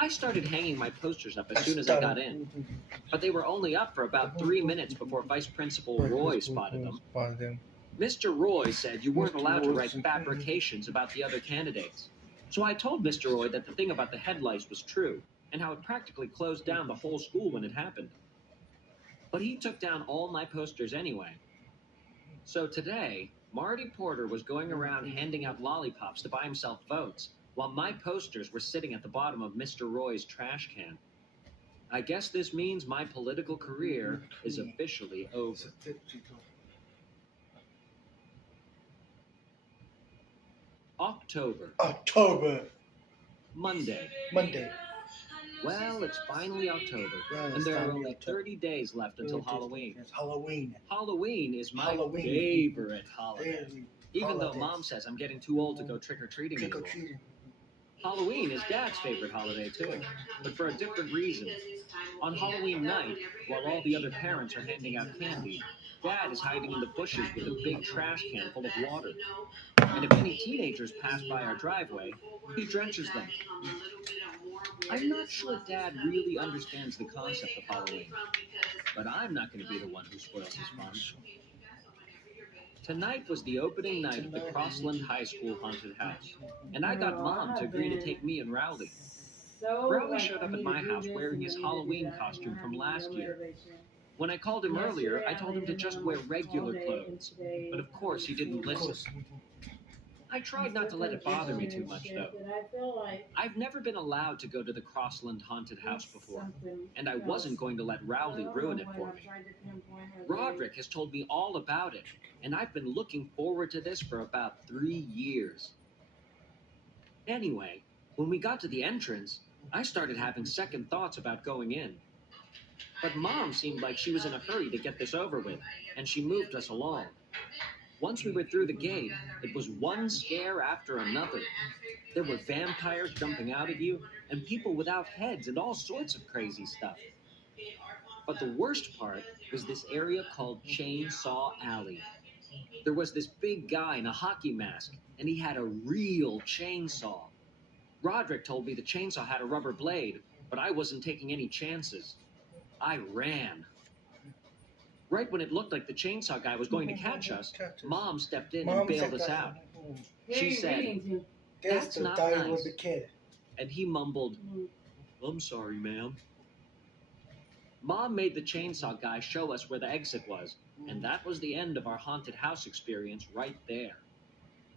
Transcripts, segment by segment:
I started hanging my posters up as soon as I got in, but they were only up for about 3 minutes before Vice Principal Roy spotted them. Mr. Roy said you weren't allowed to write fabrications about the other candidates. So I told Mr. Roy that the thing about the headlights was true, and how it practically closed down the whole school when it happened. But he took down all my posters anyway. So today, Marty Porter was going around handing out lollipops to buy himself votes, while my posters were sitting at the bottom of Mr. Roy's trash can. I guess this means my political career is officially over. October. Monday. Well, it's finally October, and there are only 30 days left until Halloween. Halloween is my favorite holiday, even though Mom says I'm getting too old to go trick-or-treating anymore. Halloween is Dad's favorite holiday, too, but for a different reason. On Halloween night, while all the other parents are handing out candy, Dad is hiding in the bushes with a big trash can full of water. And if any teenagers pass by our driveway, he drenches them. I'm not sure Dad really understands the concept of Halloween, but I'm not going to be the one who spoils his fun. Tonight was the opening night of the Crossland High School haunted house, and I got Mom to agree to take me and Rowley. Rowley showed up at my house wearing his Halloween costume from last year. When I called him earlier, I told him to just wear regular clothes, but of course he didn't listen. I tried not to let it bother me too much, though. I've never been allowed to go to the Crossland haunted house before, and I wasn't going to let Rowley ruin it for me. Roderick has told me all about it, and I've been looking forward to this for about 3 years. Anyway, when we got to the entrance, I started having second thoughts about going in. But Mom seemed like she was in a hurry to get this over with, and she moved us along. Once we were through the gate, it was one scare after another. There were vampires jumping out at you, and people without heads, and all sorts of crazy stuff. But the worst part was this area called Chainsaw Alley. There was this big guy in a hockey mask, and he had a real chainsaw. Roderick told me the chainsaw had a rubber blade, but I wasn't taking any chances. I ran. Right when it looked like the chainsaw guy was going to catch us, Mom stepped in and bailed us out. She said, "That's not nice." And he mumbled, "I'm sorry, ma'am." Mom made the chainsaw guy show us where the exit was, and that was the end of our haunted house experience right there.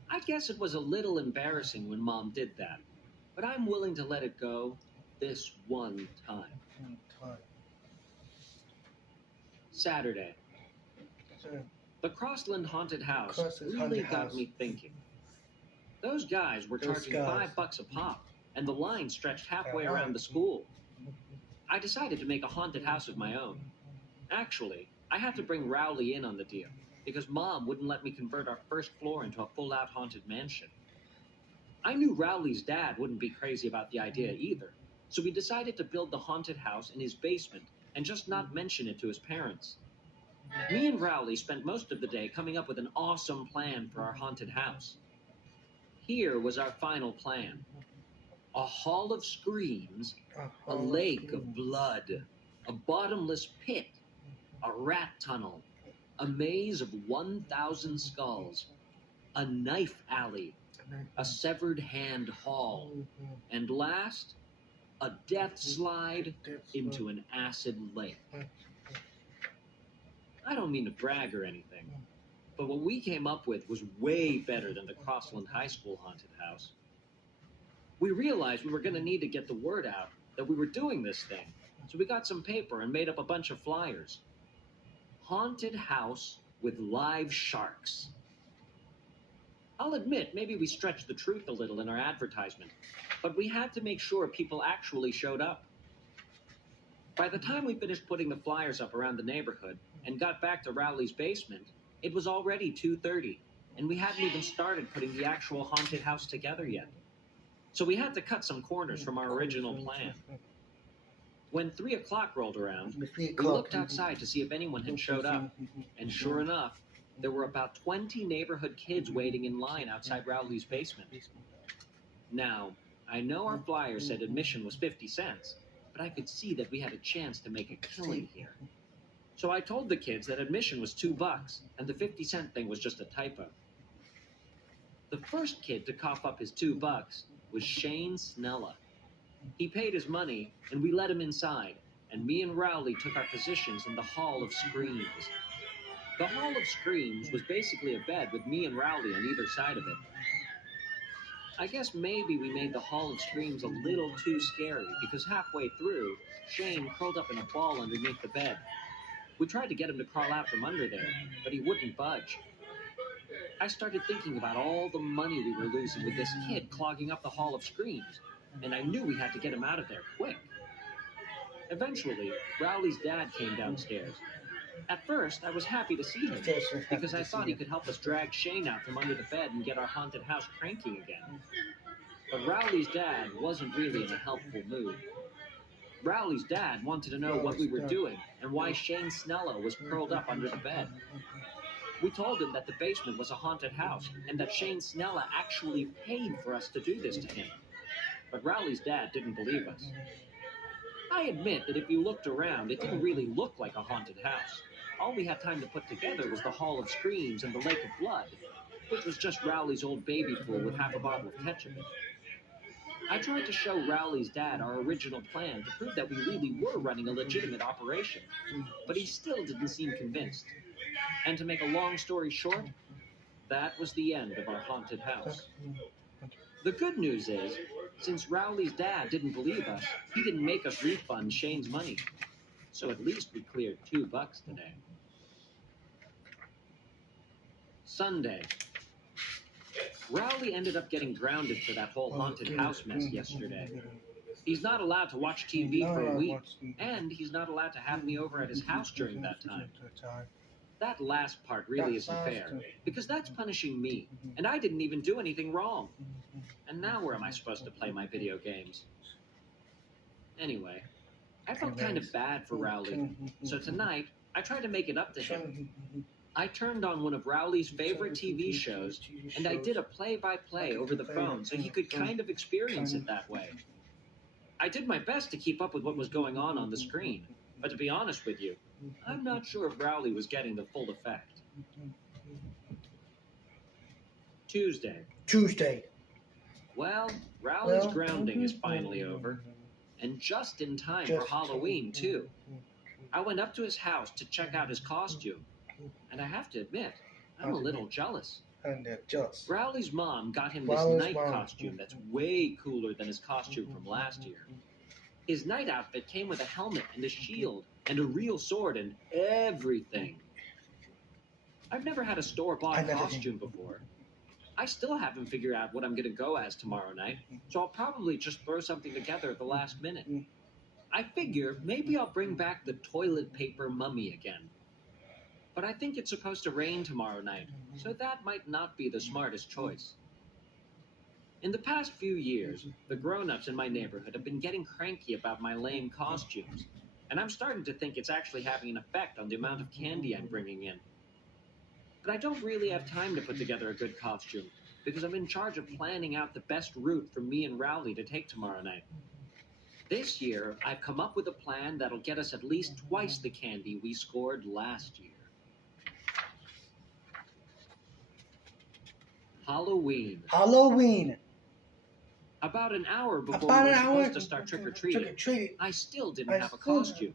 I guess it was a little embarrassing when Mom did that, but I'm willing to let it go this one time. Saturday. The Crossland haunted house really got me thinking. Those guys were charging $5 a pop, and the line stretched halfway around the school. I decided to make a haunted house of my own. Actually, I had to bring Rowley in on the deal, because Mom wouldn't let me convert our first floor into a full-out haunted mansion. I knew Rowley's dad wouldn't be crazy about the idea either, so we decided to build the haunted house in his basement and just not mention it to his parents. Me and Rowley spent most of the day coming up with an awesome plan for our haunted house. Here was our final plan. A hall of screams, a lake of blood, a bottomless pit, a rat tunnel, a maze of 1,000 skulls, a knife alley, a severed hand hall, and last, a death slide into an acid lake. I don't mean to brag or anything, but what we came up with was way better than the Crossland High School haunted house. We realized we were going to need to get the word out that we were doing this thing, so we got some paper and made up a bunch of flyers. Haunted house with live sharks. I'll admit, maybe we stretched the truth a little in our advertisement, but we had to make sure people actually showed up. By the time we finished putting the flyers up around the neighborhood and got back to Rowley's basement, it was already 2:30, and we hadn't even started putting the actual haunted house together yet. So we had to cut some corners from our original plan. When 3 o'clock rolled around, we looked outside to see if anyone had showed up, and sure enough, there were about 20 neighborhood kids waiting in line outside Rowley's basement. Now, I know our flyer said admission was 50 cents, but I could see that we had a chance to make a killing here. So I told the kids that admission was $2 and the 50-cent thing was just a typo. The first kid to cough up his $2 was Shane Snella. He paid his money, and we let him inside, and me and Rowley took our positions in the Hall of Screams. The Hall of Screams was basically a bed with me and Rowley on either side of it. I guess maybe we made the Hall of Screams a little too scary because halfway through, Shane curled up in a ball underneath the bed. We tried to get him to crawl out from under there, but he wouldn't budge. I started thinking about all the money we were losing with this kid clogging up the Hall of Screams, and I knew we had to get him out of there quick. Eventually, Rowley's dad came downstairs. At first, I was happy to see him, because I thought he could help us drag Shane out from under the bed and get our haunted house cranking again. But Rowley's dad wasn't really in a helpful mood. Rowley's dad wanted to know what we were doing and why Shane Snella was curled up under the bed. We told him that the basement was a haunted house and that Shane Snella actually paid for us to do this to him. But Rowley's dad didn't believe us. I admit that if you looked around, it didn't really look like a haunted house. All we had time to put together was the Hall of Screams and the Lake of Blood, which was just Rowley's old baby pool with half a bottle of ketchup in it. I tried to show Rowley's dad our original plan to prove that we really were running a legitimate operation, but he still didn't seem convinced. And to make a long story short, that was the end of our haunted house. The good news is, since Rowley's dad didn't believe us, he didn't make us refund Shane's money. So at least we cleared $2 today. Sunday. Rowley ended up getting grounded for that whole haunted house mess yesterday. He's not allowed to watch TV for a week, and he's not allowed to have me over at his house during that time. That last part really isn't fair, because that's punishing me, and I didn't even do anything wrong. And now where am I supposed to play my video games? Anyway, I felt kind of bad for Rowley, so tonight, I tried to make it up to him. I turned on one of Rowley's favorite TV shows, and I did a play-by-play over the phone so he could kind of experience it that way. I did my best to keep up with what was going on the screen, but to be honest with you, I'm not sure if Rowley was getting the full effect. Tuesday. Well, Rowley's grounding is finally over, and just in time for Halloween, too. I went up to his house to check out his costume, and I have to admit, I'm a little jealous. Rowley's mom got him this night costume that's way cooler than his costume from last year. His night outfit came with a helmet and a shield and a real sword and everything. I've never had a store-bought costume before. I still haven't figured out what I'm going to go as tomorrow night, so I'll probably just throw something together at the last minute. I figure maybe I'll bring back the toilet paper mummy again. But I think it's supposed to rain tomorrow night, so that might not be the smartest choice. In the past few years, the grown-ups in my neighborhood have been getting cranky about my lame costumes, and I'm starting to think it's actually having an effect on the amount of candy I'm bringing in. But I don't really have time to put together a good costume, because I'm in charge of planning out the best route for me and Rowley to take tomorrow night. This year, I've come up with a plan that'll get us at least twice the candy we scored last year. Halloween. About an hour before we were supposed to start trick-or-treating, I still didn't have a costume.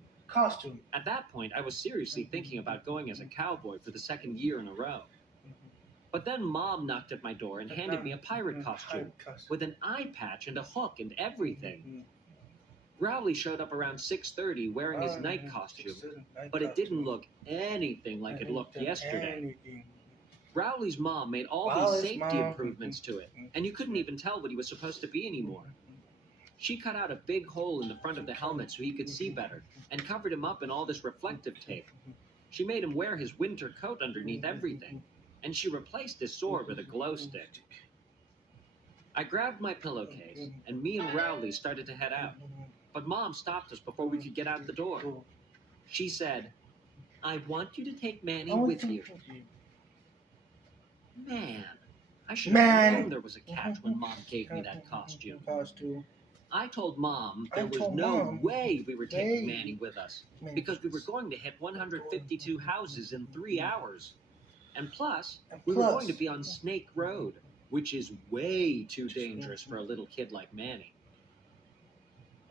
At that point, I was seriously thinking about going as a cowboy for the second year in a row. But then Mom knocked at my door and handed me a pirate costume with an eye patch and a hook and everything. Rowley showed up around 6:30 wearing his night costume, but it didn't look anything like it looked yesterday. Rowley's mom made all these safety improvements to it, and you couldn't even tell what he was supposed to be anymore. She cut out a big hole in the front of the helmet so he could see better, and covered him up in all this reflective tape. She made him wear his winter coat underneath everything, and she replaced his sword with a glow stick. I grabbed my pillowcase, and me and Rowley started to head out, but Mom stopped us before we could get out the door. She said, "I want you to take Manny with you." Man, I should have known Man. there was a catch when Mom gave me that costume. Costume. I told Mom I there was told no Mom way we were taking they- Manny with us because we were going to hit 152 houses in 3 hours. And plus, we were going to be on Snake Road, which is way too dangerous for a little kid like Manny.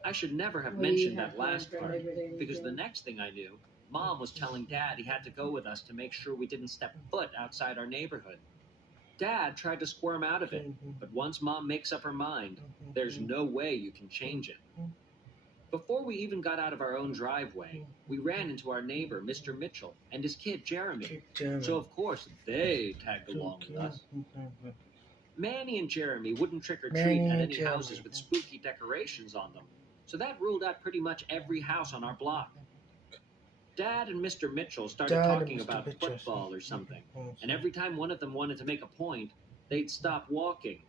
I should never have mentioned that last part, because the next thing I knew, Mom was telling Dad he had to go with us to make sure we didn't step foot outside our neighborhood. Dad tried to squirm out of it, but once Mom makes up her mind, there's no way you can change it. Before we even got out of our own driveway, we ran into our neighbor, Mr. Mitchell, and his kid, Jeremy. So, of course, they tagged along with us. Manny and Jeremy wouldn't trick-or-treat at any houses with spooky decorations on them, so that ruled out pretty much every house on our block. Dad and Mr. Mitchell started talking about football or something, and every time one of them wanted to make a point, they'd stop walking.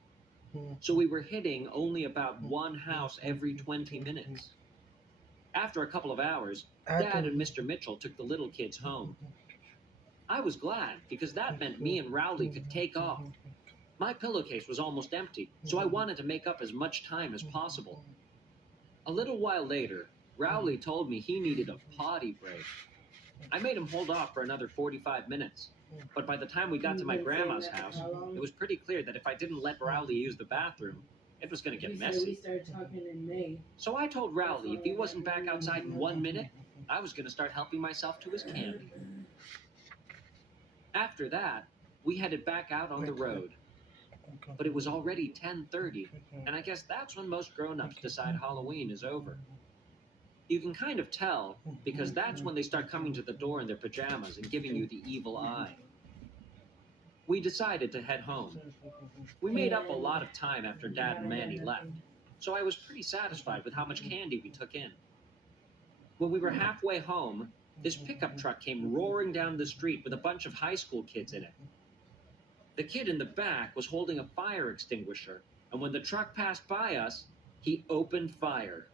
So we were hitting only about one house every 20 minutes. After a couple of hours, Dad and Mr. Mitchell took the little kids home. I was glad, because that meant me and Rowley could take off. My pillowcase was almost empty, so I wanted to make up as much time as possible. A little while later, Rowley told me he needed a potty break. I made him hold off for another 45 minutes, but by the time we got to my grandma's house, it was pretty clear that if I didn't let Rowley use the bathroom, it was going to get messy. We started talking in May. So I told Rowley if he wasn't back outside in 1 minute, I was going to start helping myself to his candy. After that, we headed back out on the road. But it was already 10:30, and I guess that's when most grown-ups decide Halloween is over. You can kind of tell, because that's when they start coming to the door in their pajamas and giving you the evil eye. We decided to head home. We made up a lot of time after Dad and Manny left, so I was pretty satisfied with how much candy we took in. When we were halfway home, this pickup truck came roaring down the street with a bunch of high school kids in it. The kid in the back was holding a fire extinguisher, and when the truck passed by us, he opened fire.